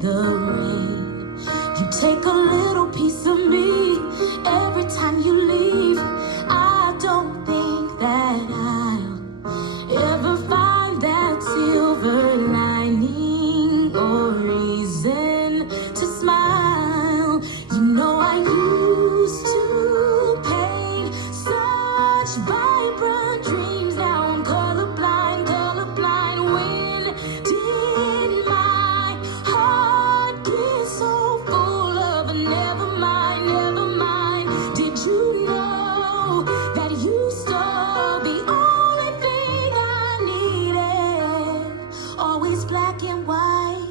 the rain. You take a little piece of me every time you leave. I don't think that I'll ever find that silver lining or reason to smile. You know I used to paint such vibrant dreams. Now I'm colorblind, colorblind. When did my heart get so full of a never mind, never mind? Did you know that you stole the only thing I needed? Always black and white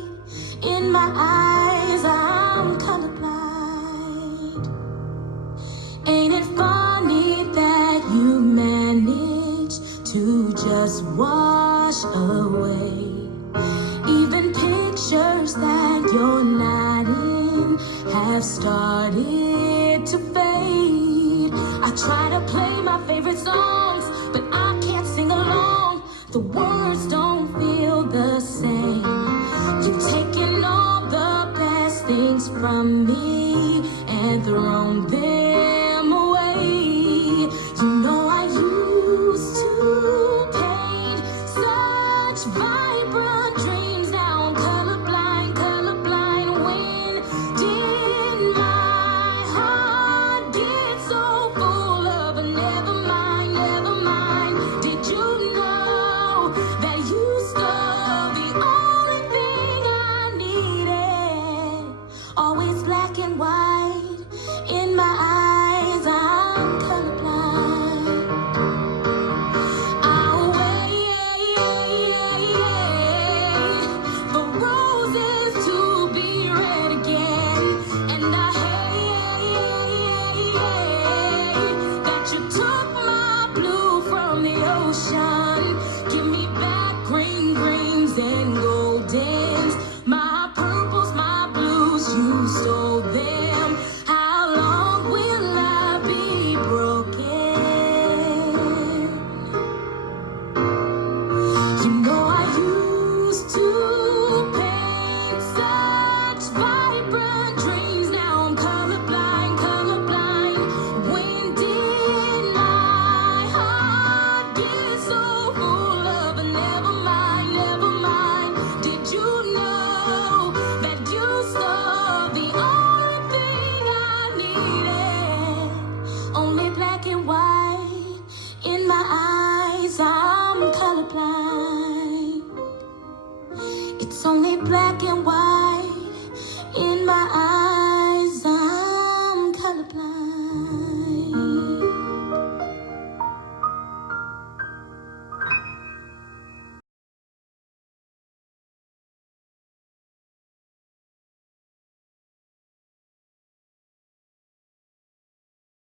in my eyes, I'm colorblind. Ain't it funny that you managed to just wash away even pictures that you're not in have started to fade. I try to play my favorite songs, but I can't sing along. The words don't feel the same. You've taken all the best things from me and thrown them away. You know I used to paint such vibrant dreams. Now I'm colorblind, colorblind. When did my heart get so full of a never mind, never mind? Did you know that you stole the only thing I needed? Always black and white in my eyes, I'm colorblind. I'll wait for roses to be red again, and I hate that you took my blue from the ocean. Give me back green greens and goldens, my purples, my blues, you stole them. How long will I be broken? You know I used to paint such vibrant dreams. Now I'm colorblind, colorblind. When did my heart get so full of a never mind, never mind? Did you know that you stole the only thing I needed? Only black and white in my eyes, I'm colorblind. It's only black and white.